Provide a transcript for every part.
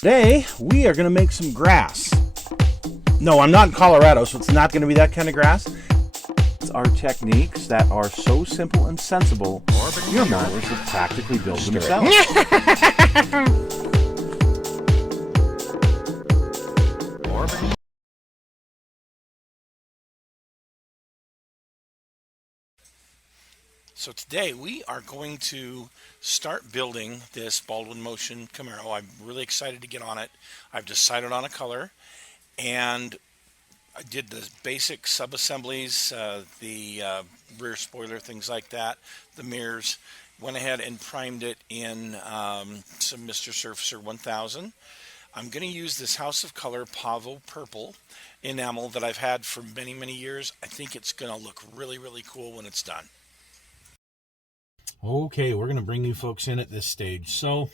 Today, we are going to make some grass. No, I'm not in Colorado, so it's not going to be that kind of grass. It's our techniques that are so simple and sensible, your mowers have practically built themselves. So today we are going to start building this Baldwin Motion Camaro. I'm really excited to get on it. I've decided on a color, and I did the basic sub-assemblies, the rear spoiler, things like that, the mirrors. Went ahead and primed it in some Mr. Surfacer 1000. I'm going to use this House of Color Pavo Purple enamel that I've had for many, many years. I think it's going to look really, really cool when it's done. Okay, we're going to bring you folks in at this stage. So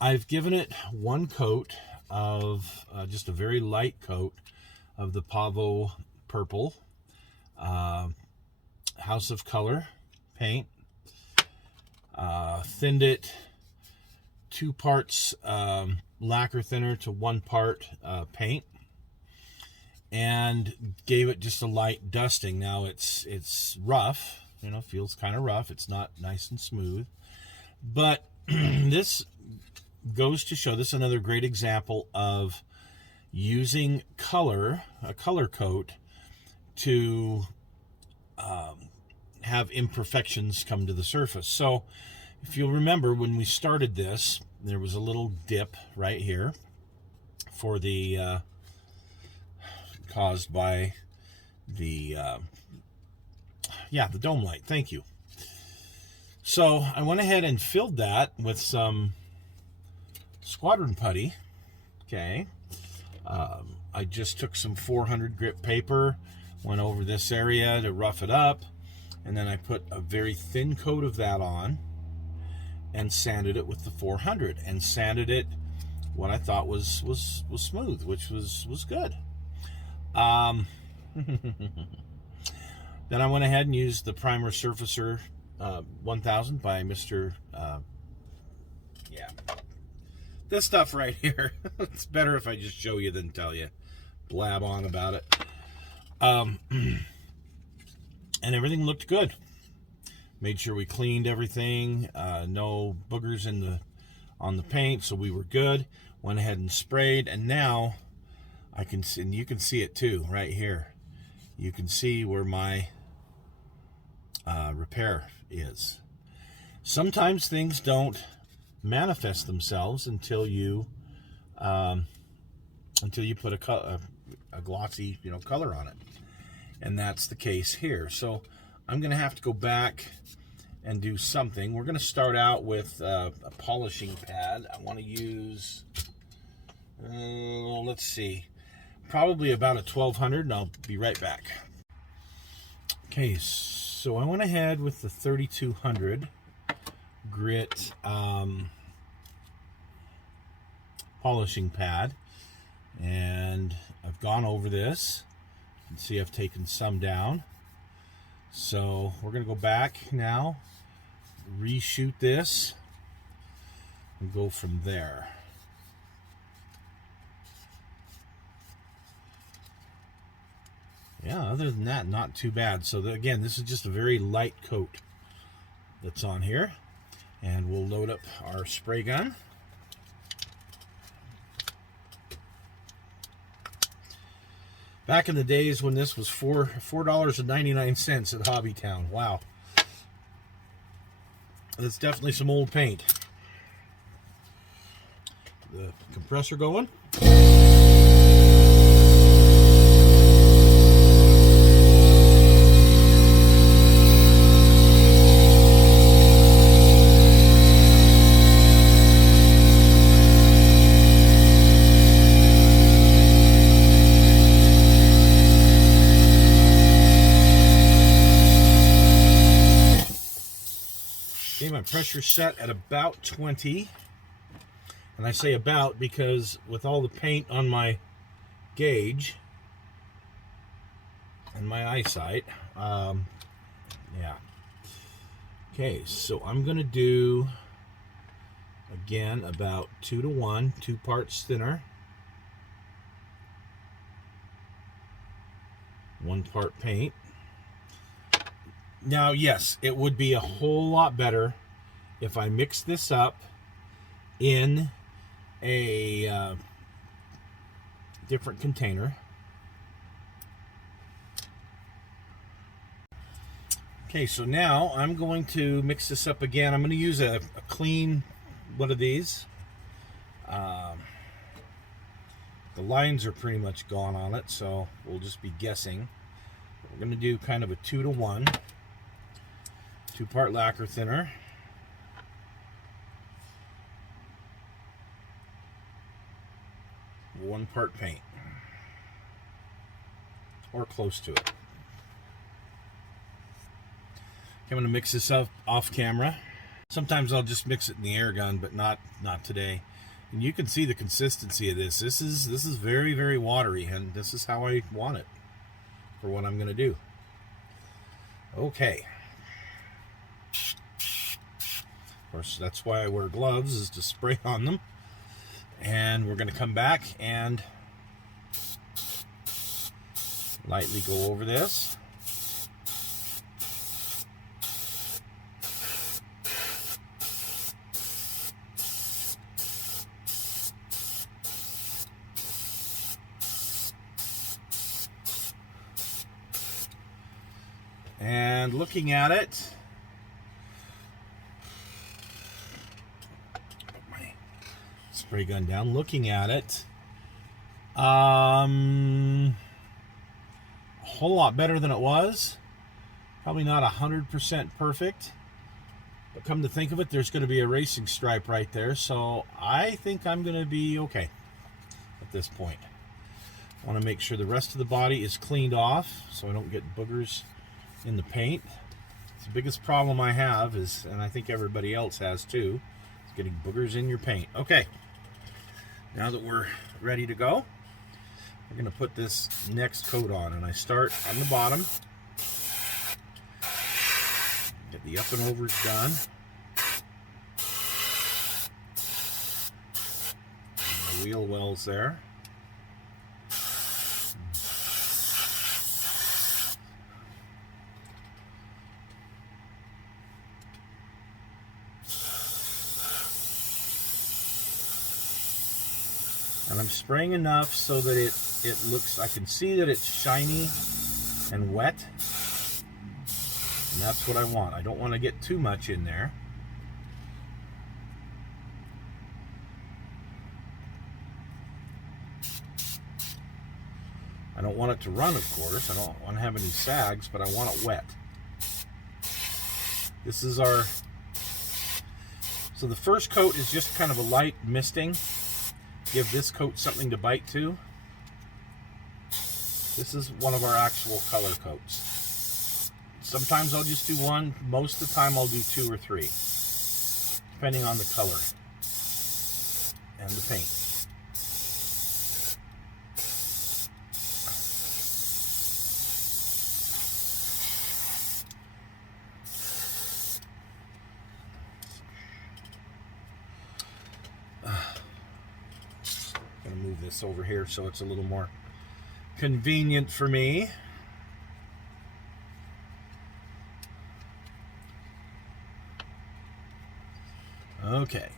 I've given it one coat of just a very light coat of the Pavo Purple House of Color paint. Thinned it 2 parts lacquer thinner to 1 part paint, and gave it just a light dusting. Now it's rough. You know, feels kind of rough. It's not nice and smooth. But this goes to show, this is another great example of using color, a color coat, to have imperfections come to the surface. So if you'll remember, when we started this, there was a little dip right here for the caused by the the dome light. Thank you. So I went ahead and filled that with some squadron putty. Okay. I just took some 400 grit paper, went over this area to rough it up, and then I put a very thin coat of that on and sanded it with the 400, and sanded it what I thought was smooth, which was good. Then I went ahead and used the Primer Surfacer 1000 by Mr. This stuff right here. It's better if I just show you than tell you. Blab on about it. And everything looked good. Made sure we cleaned everything. No boogers on the paint, so we were good. Went ahead and sprayed, and now I can see, and you can see it too right here. You can see where my repair is. Sometimes things don't manifest themselves until you put a glossy, color on it, and that's the case here. So I'm going to have to go back and do something. We're going to start out with a polishing pad. I want to use, let's see, probably about a 1200, and I'll be right back. Okay, so I went ahead with the 3200 grit polishing pad, and I've gone over this. You can see I've taken some down. So we're going to go back now, reshoot this, and go from there. Yeah, other than that, not too bad. So again, this is just a very light coat that's on here. And we'll load up our spray gun. Back in the days when this was $4.99 at Hobbytown. Wow. That's definitely some old paint. The compressor going. Okay, my pressure set at about 20. And I say about because with all the paint on my gauge and my eyesight, yeah. Okay, so I'm going to do a again about 2 to 1, 2 parts thinner, 1 part paint. Now, yes, it would be a whole lot better if I mix this up in a different container. Okay, so now I'm going to mix this up again. I'm going to use a clean one of these. The lines are pretty much gone on it, so we'll just be guessing. We're going to do kind of a 2 to 1, 2 part lacquer thinner, 1 part paint, or close to it. Okay, I'm going to mix this up off camera. Sometimes I'll just mix it in the air gun, but not today. And you can see the consistency of this. This is very, very watery, and this is how I want it for what I'm going to do. Okay. Of course, that's why I wear gloves, is to spray on them. And we're going to come back and lightly go over this. And looking at it, put my spray gun down, looking at it, a whole lot better than it was. Probably not 100% perfect, but come to think of it, there's going to be a racing stripe right there, so I think I'm going to be okay at this point. I want to make sure the rest of the body is cleaned off so I don't get boogers in the paint. It's the biggest problem I have is, and I think everybody else has too, is getting boogers in your paint. Okay, now that we're ready to go, we're going to put this next coat on, and I start on the bottom, get the up and overs done, and the wheel wells there. And I'm spraying enough so that it looks, I can see that it's shiny and wet. And that's what I want. I don't want to get too much in there. I don't want it to run, of course. I don't want to have any sags, but I want it wet. This is our, so the first coat is just kind of a light misting. Give this coat something to bite to. This is one of our actual color coats. Sometimes I'll just do one. Most of the time I'll do 2 or 3, depending on the color and the paint. Move this over here so it's a little more convenient for me. Okay.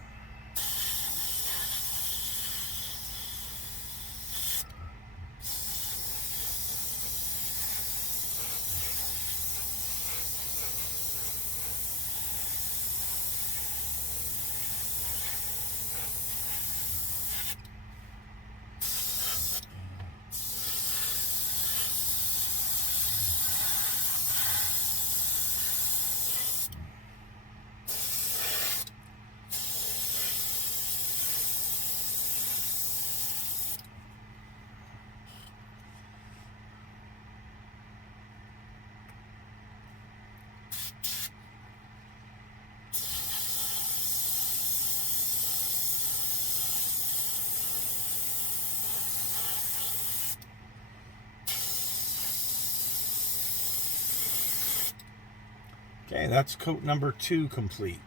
Okay, that's coat number 2 complete.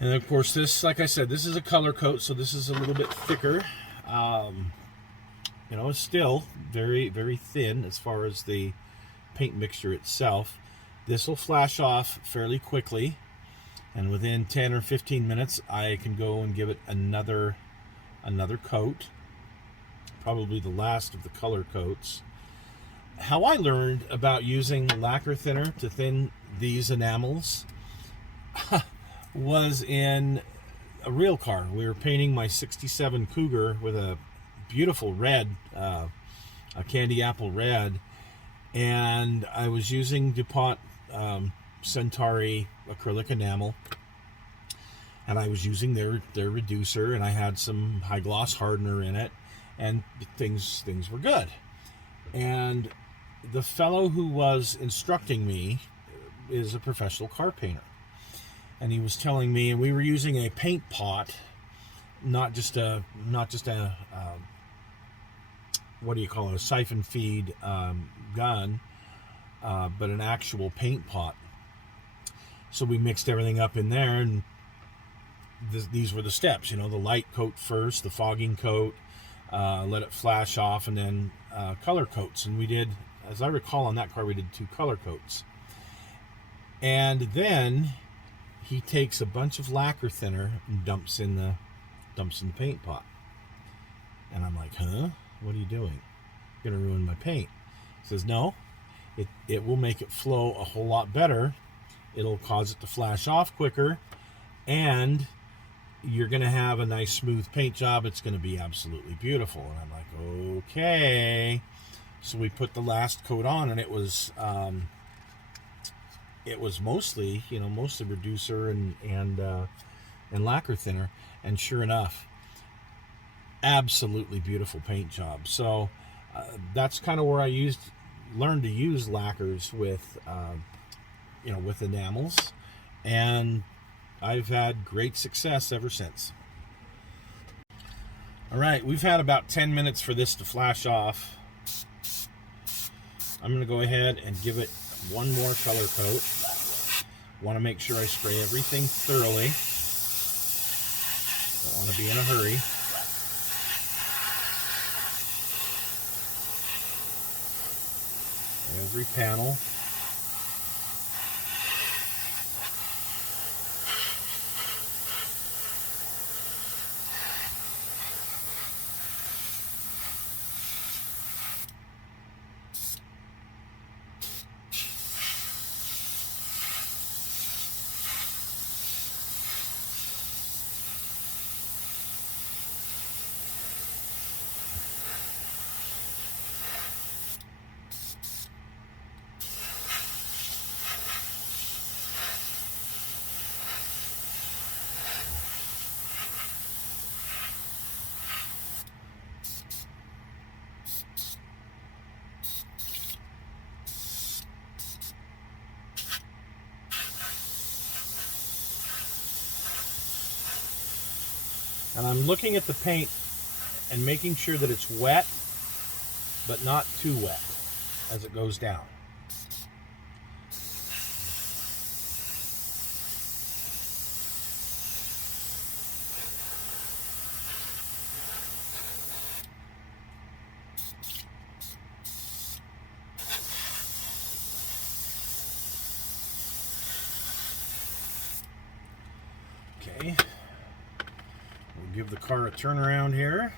And of course this, like I said, this is a color coat, so this is a little bit thicker. You know, it's still very, very thin as far as the paint mixture itself. This will flash off fairly quickly, and within 10 or 15 minutes I can go and give it another coat, probably the last of the color coats. How I learned about using lacquer thinner to thin these enamels was in a real car. We were painting my 67 Cougar with a beautiful red, a candy apple red, and I was using DuPont Centauri acrylic enamel, and I was using their reducer, and I had some high gloss hardener in it, and things were good. And the fellow who was instructing me is a professional car painter, and he was telling me, and we were using a paint pot, not just a what do you call it, a siphon feed gun, but an actual paint pot. So we mixed everything up in there, and these were the steps. You know, the light coat first, the fogging coat, let it flash off, and then color coats. And we did, as I recall, on that car we did 2 color coats. And then he takes a bunch of lacquer thinner and dumps in the paint pot. And I'm like, huh? What are you doing? You're gonna ruin my paint. He says, no, it will make it flow a whole lot better. It'll cause it to flash off quicker, and you're gonna have a nice smooth paint job. It's gonna be absolutely beautiful. And I'm like, okay. So we put the last coat on, and it was mostly, you know, mostly reducer and lacquer thinner, and sure enough, absolutely beautiful paint job. So that's kind of where I learned to use lacquers with you know, with enamels, and I've had great success ever since. All right, we've had about 10 minutes for this to flash off. I'm going to go ahead and give it one more color coat. Want to make sure I spray everything thoroughly. Don't want to be in a hurry. Every panel. And I'm looking at the paint and making sure that it's wet, but not too wet as it goes down. Okay. We'll give the car a turnaround here.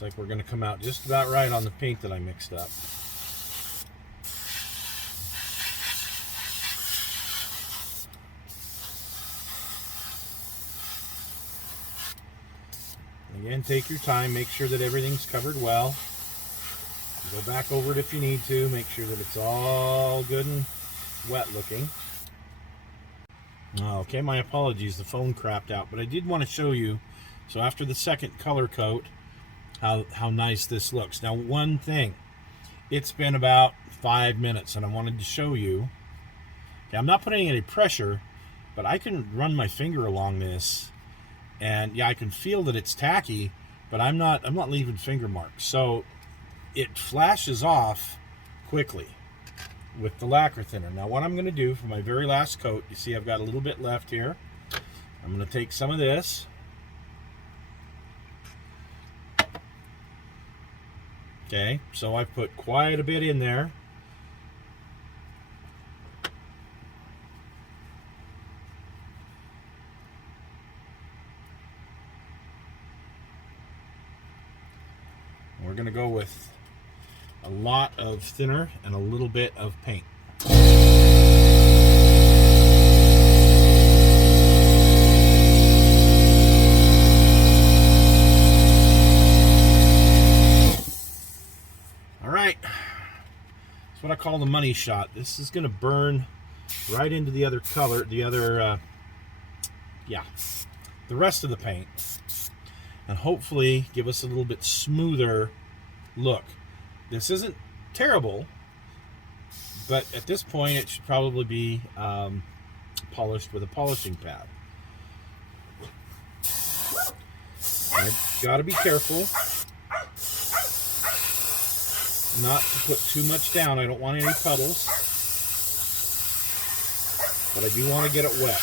Looks like we're going to come out just about right on the paint that I mixed up. Again, take your time, make sure that everything's covered well. Go back over it if you need to, make sure that it's all good and wet looking. Okay, my apologies, the phone crapped out, but I did want to show you. So after the second color coat, how nice this looks. Now, one thing, it's been about 5 minutes, and I wanted to show you. Okay, I'm not putting any pressure, but I can run my finger along this, and yeah, I can feel that it's tacky, but I'm not leaving finger marks. So it flashes off quickly with the lacquer thinner. Now what I'm going to do for my very last coat, you see I've got a little bit left here. I'm going to take some of this, okay, so I've put quite a bit in there. We're going to go with a lot of thinner and a little bit of paint. All right, that's what I call the money shot. This is going to burn right into the other color, the rest of the paint, and hopefully give us a little bit smoother look. This isn't terrible, but at this point it should probably be polished with a polishing pad. I've got to be careful not to put too much down. I don't want any puddles, but I do want to get it wet.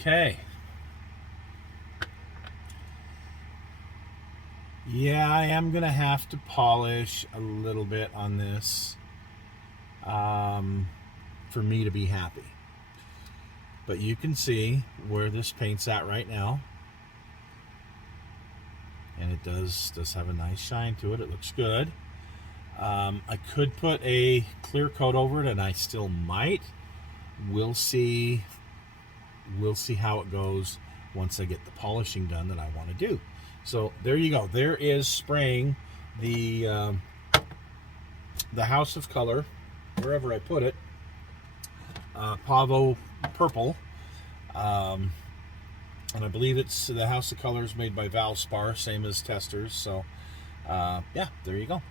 Okay. Yeah, I am going to have to polish a little bit on this for me to be happy. But you can see where this paint's at right now. And it does have a nice shine to it. It looks good. I could put a clear coat over it, and I still might. We'll see how it goes once I get the polishing done that I want to do. So there you go. There is spraying the House of Color, wherever I put it, Pavo Purple, and I believe it's the House of Colors made by Valspar, same as Testers. So yeah, there you go.